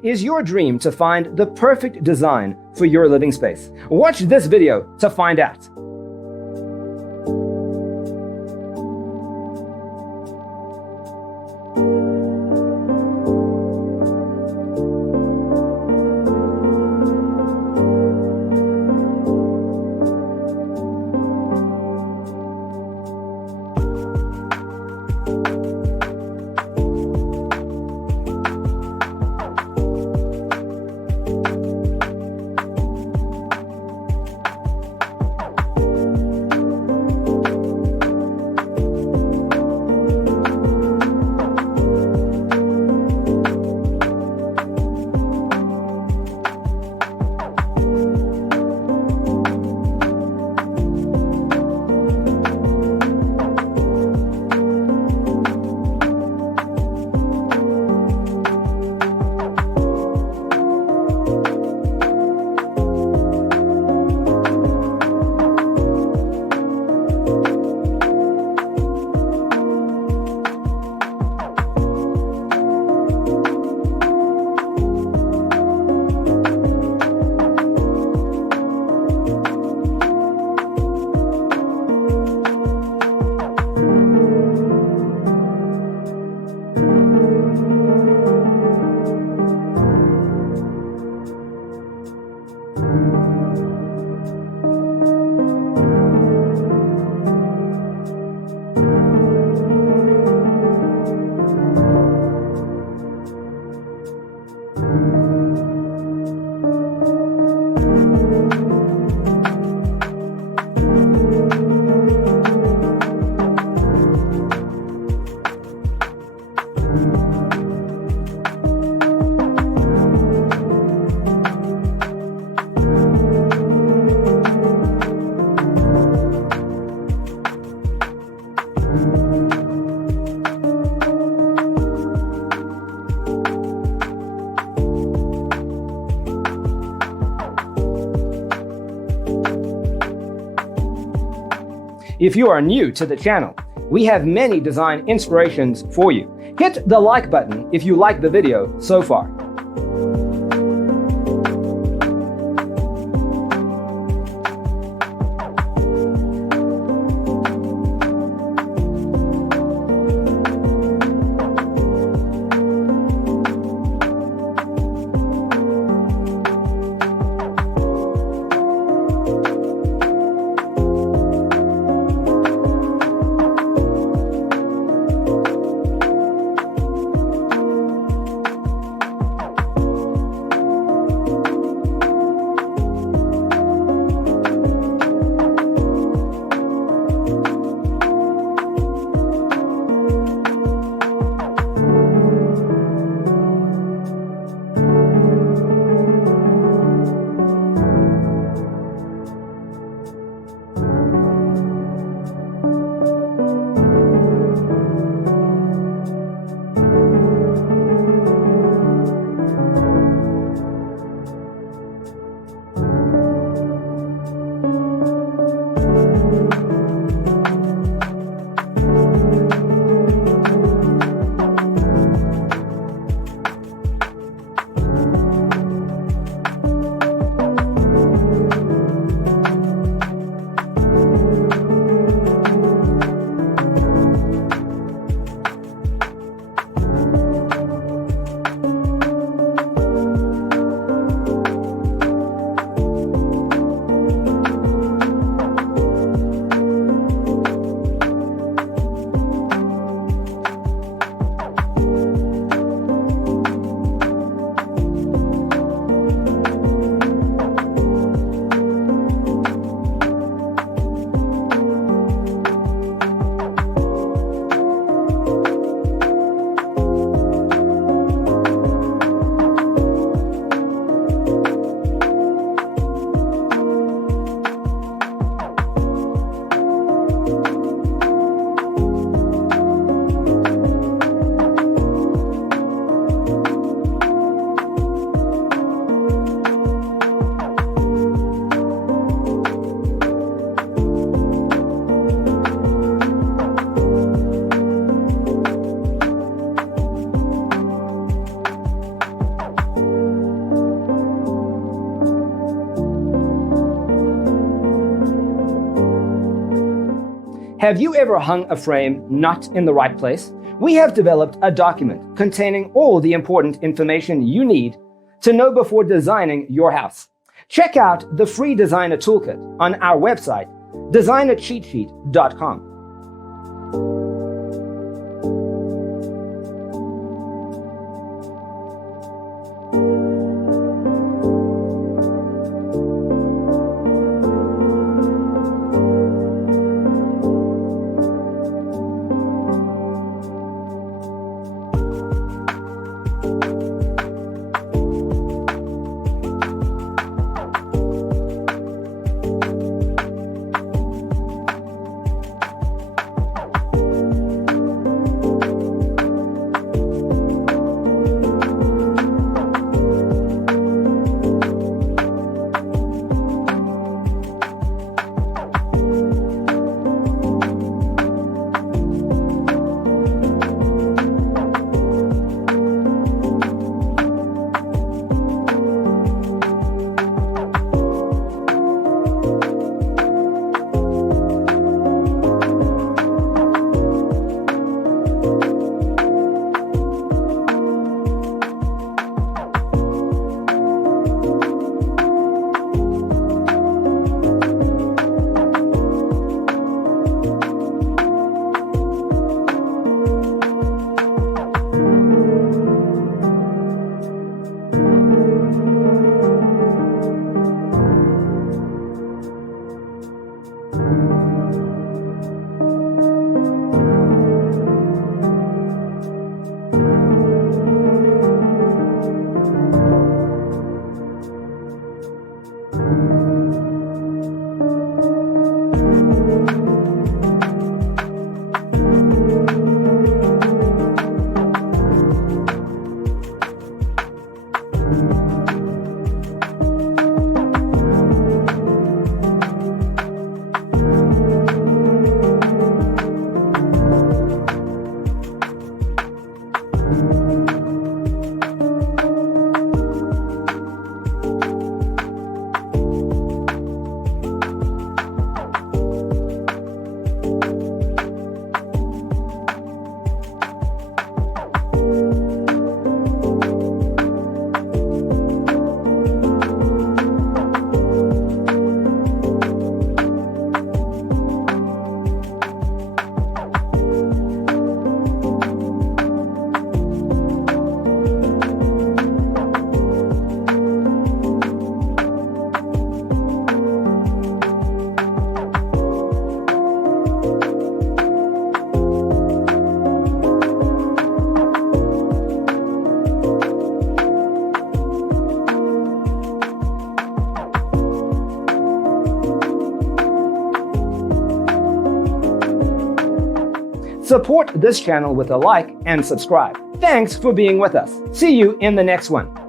Is your dream to find the perfect design for your living space? Watch this video to find out. If you are new to the channel, we have many design inspirations for you. Hit the like button if you like the video so far. Have you ever hung a frame not in the right place? We have developed a document containing all the important information you need to know before designing your house. Check out the free designer toolkit on our website, designercheatsheet.com. Support this channel with a like and subscribe. Thanks for being with us. See you in the next one.